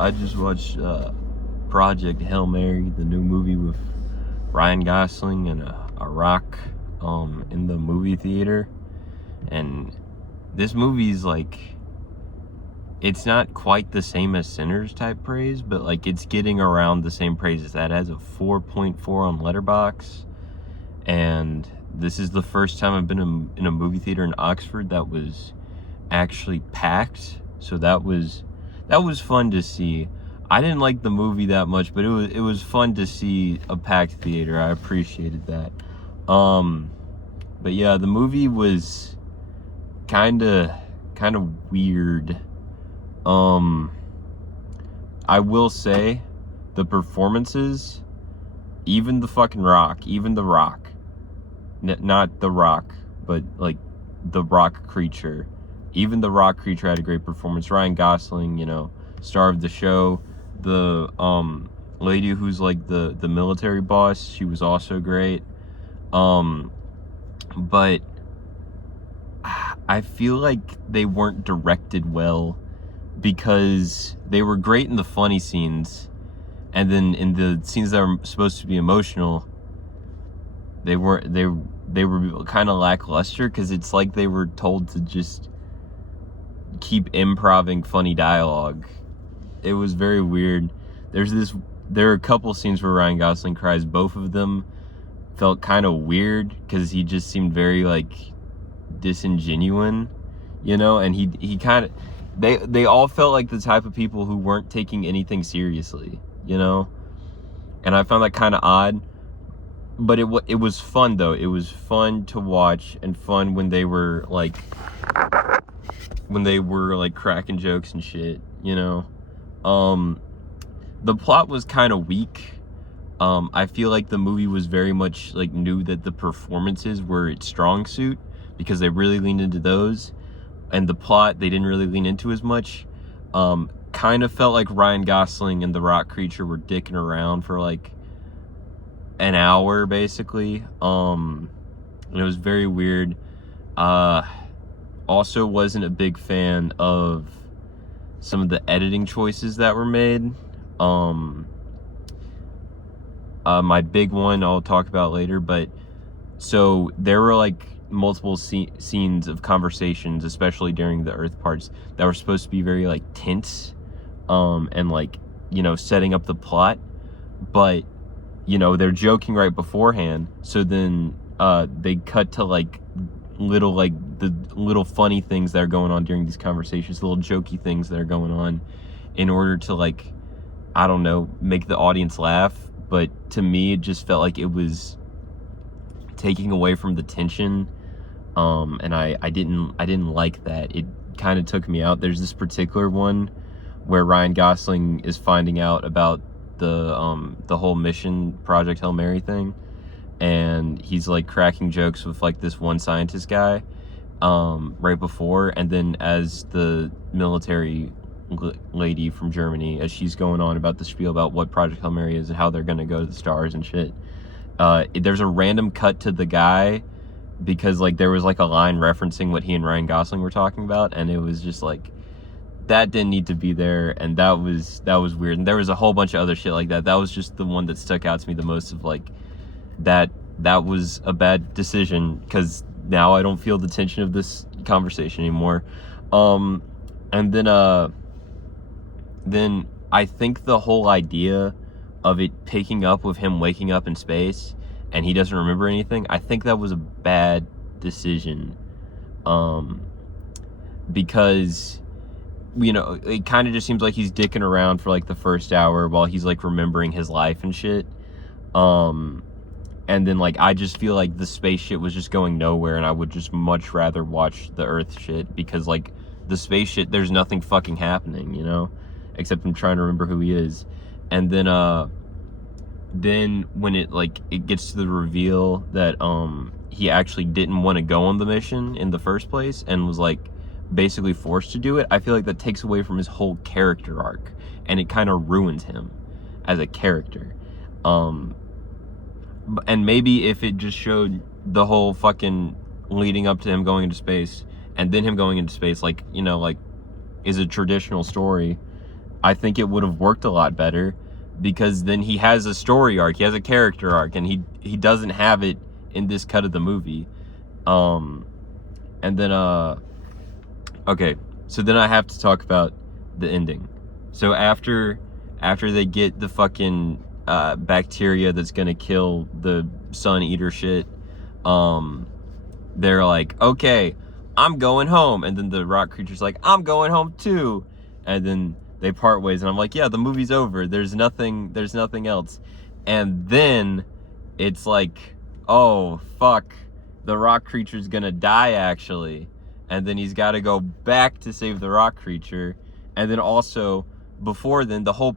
I just watched Project Hail Mary, the new movie with Ryan Gosling and a Rock in the movie theater. And this movie's like, it's not quite the same as Sinners type praise, but like it's getting around the same praise as that. It has a 4.4 on Letterboxd. And this is the first time I've been in a movie theater in Oxford that was actually packed. So that was fun to see. I didn't like the movie that much, but it was fun to see a packed theater. I appreciated that. But yeah, the movie was kind of weird. I will say the performances, even the fucking Rock, even the Rock, not the Rock, but like the Rock creature, even the Rock creature had a great performance. Ryan Gosling, star of the show. The lady who's like the military boss, she was also great. But I feel like they weren't directed well, because they were great in the funny scenes, and then in the scenes that were supposed to be emotional, they were kind of lackluster, because it's like they were told to just keep improvising funny dialogue. It was very weird. There are a couple scenes where Ryan Gosling cries. Both of them felt kind of weird, because he just seemed very like disingenuous, and he kind of, they all felt like the type of people who weren't taking anything seriously, and I found that kind of odd. But it was fun though. It was fun to watch, and fun when they were like cracking jokes and shit, The plot was kind of weak. I feel like the movie was very much like knew that the performances were its strong suit, because they really leaned into those, and the plot they didn't really lean into as much. Kind of felt like Ryan Gosling and the Rock creature were dicking around for like an hour basically. And it was very weird. Also wasn't a big fan of some of the editing choices that were made. My big one I'll talk about later, but so there were like multiple scenes of conversations, especially during the Earth parts, that were supposed to be very like tense, and like, setting up the plot, but they're joking right beforehand, so then they cut to like the little funny things that are going on during these conversations, the little jokey things that are going on, in order to like, I don't know, make the audience laugh. But to me, it just felt like it was taking away from the tension, and I didn't like that. It kind of took me out. There's this particular one where Ryan Gosling is finding out about the whole mission, Project Hail Mary thing, and he's like cracking jokes with like this one scientist guy right before, and then as the military lady from Germany, as she's going on about the spiel about what Project Hail Mary is and how they're gonna go to the stars and shit, there's a random cut to the guy, because like there was like a line referencing what he and Ryan Gosling were talking about, and it was just like, that didn't need to be there, and that was weird. And there was a whole bunch of other shit like that. That was just the one that stuck out to me the most, of like that was a bad decision, because now I don't feel the tension of this conversation anymore. And then I think the whole idea of it picking up with him waking up in space and he doesn't remember anything, I think that was a bad decision, because it kind of just seems like he's dicking around for like the first hour while he's like remembering his life and shit. And then like I just feel like the space shit was just going nowhere, and I would just much rather watch the Earth shit, because like the space shit, there's nothing fucking happening, except I'm trying to remember who he is. And then when it gets to the reveal that he actually didn't want to go on the mission in the first place, and was like basically forced to do it, I feel like that takes away from his whole character arc, and it kind of ruins him as a character. And maybe if it just showed the whole fucking leading up to him going into space, and then him going into space, like, like is a traditional story, I think it would have worked a lot better, because then he has a story arc, he has a character arc, and he doesn't have it in this cut of the movie. And then okay, so then I have to talk about the ending. So after they get the fucking bacteria that's gonna kill the Sun Eater shit, they're like, okay, I'm going home. And then the rock creature's like, I'm going home too. And then they part ways, and I'm like, yeah, the movie's over. There's nothing else. And then it's like, oh fuck, the rock creature's gonna die actually. And then he's got to go back to save the rock creature. And then also, before then, the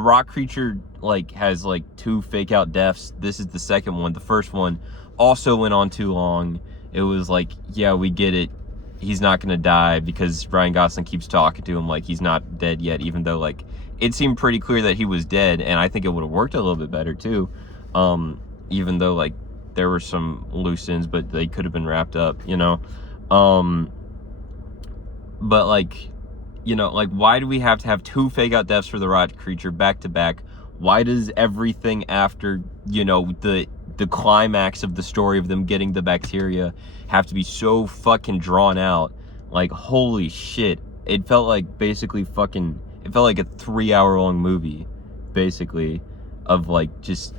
rock creature like has like 2 fake out deaths. This is the second one. The first one also went on too long. It was like, yeah, we get it, he's not gonna die, because Ryan Gosling keeps talking to him like he's not dead yet, even though like it seemed pretty clear that he was dead. And I think it would have worked a little bit better too, even though like there were some loose ends, but they could have been wrapped up, you know. But like, you know, like, why do we have to have 2 fake out deaths for the rock creature back to back? Why does everything after, you know, the climax of the story of them getting the bacteria have to be so fucking drawn out? Like, holy shit. It felt like basically fucking, it felt like a 3-hour-long movie, basically, of like just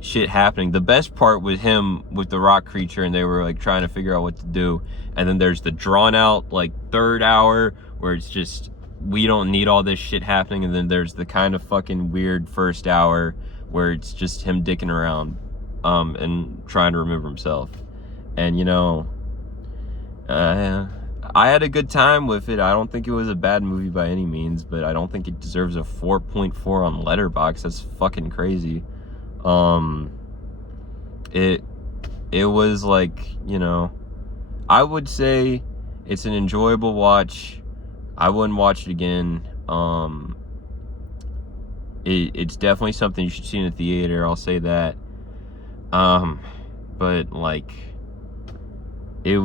shit happening. The best part was him with the rock creature, and they were like trying to figure out what to do. And then there's the drawn out like 3rd hour where it's just, we don't need all this shit happening. And then there's the kind of fucking weird 1st hour where it's just him dicking around and trying to remember himself. And you know, I had a good time with it. I don't think it was a bad movie by any means, but I don't think it deserves a 4.4 on Letterboxd. That's fucking crazy. It was like, you know, I would say it's an enjoyable watch. I wouldn't watch it again. It's definitely something you should see in a theater, I'll say that. But like, there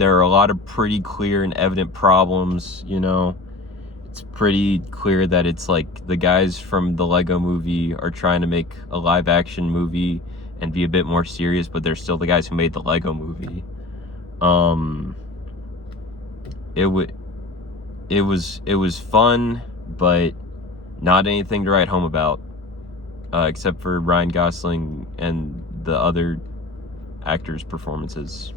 are a lot of pretty clear and evident problems, you know. It's pretty clear that it's like the guys from the Lego movie are trying to make a live action movie and be a bit more serious, but they're still the guys who made the Lego movie. It was fun, but not anything to write home about, except for Ryan Gosling and the other actors' performances.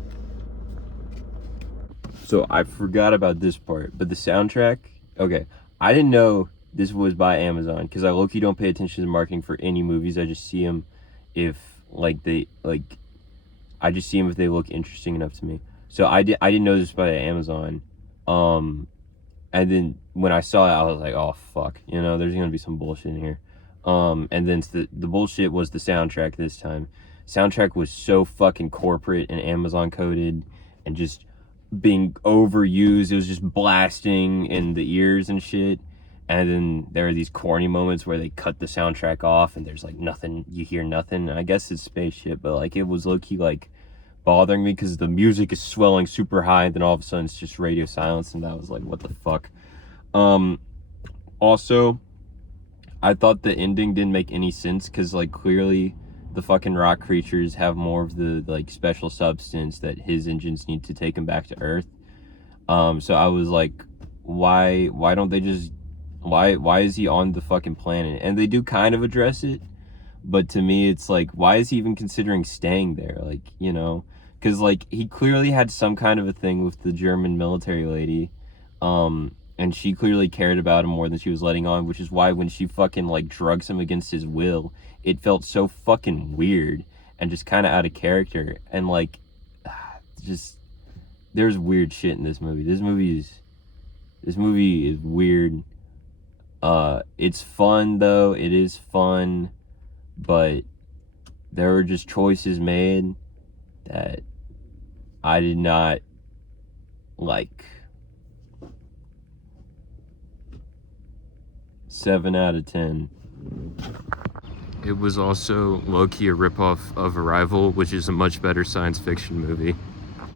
So I forgot about this part, but the soundtrack, okay, I didn't know this was by Amazon, because I low-key don't pay attention to marketing for any movies. I just see them if I just see them if they look interesting enough to me. So I didn't know this was by Amazon. And then when I saw it, I was like, oh fuck, you know, there's gonna be some bullshit in here. And then the bullshit was the soundtrack this time. Soundtrack was so fucking corporate and Amazon coded and just being overused. It was just blasting in the ears and shit. And then there are these corny moments where they cut the soundtrack off and there's like nothing, you hear nothing. And I guess it's spaceship, but like it was low-key like bothering me because the music is swelling super high and then all of a sudden it's just radio silence, and that was like, what the fuck. Also, I thought the ending didn't make any sense, because like clearly the fucking rock creatures have more of the like special substance that his engines need to take him back to Earth. So I was like, why don't they just, why is he on the fucking planet? And they do kind of address it, but to me it's like, why is he even considering staying there? Like, you know, because like he clearly had some kind of a thing with the German military lady, and she clearly cared about him more than she was letting on, which is why when she fucking like drugs him against his will, it felt so fucking weird and just kind of out of character. And like, just, there's weird shit in this movie. This movie is weird. It's fun though. It is fun, but there were just choices made that I did not like. 7 out of 10. It was also low-key a ripoff of Arrival, which is a much better science fiction movie.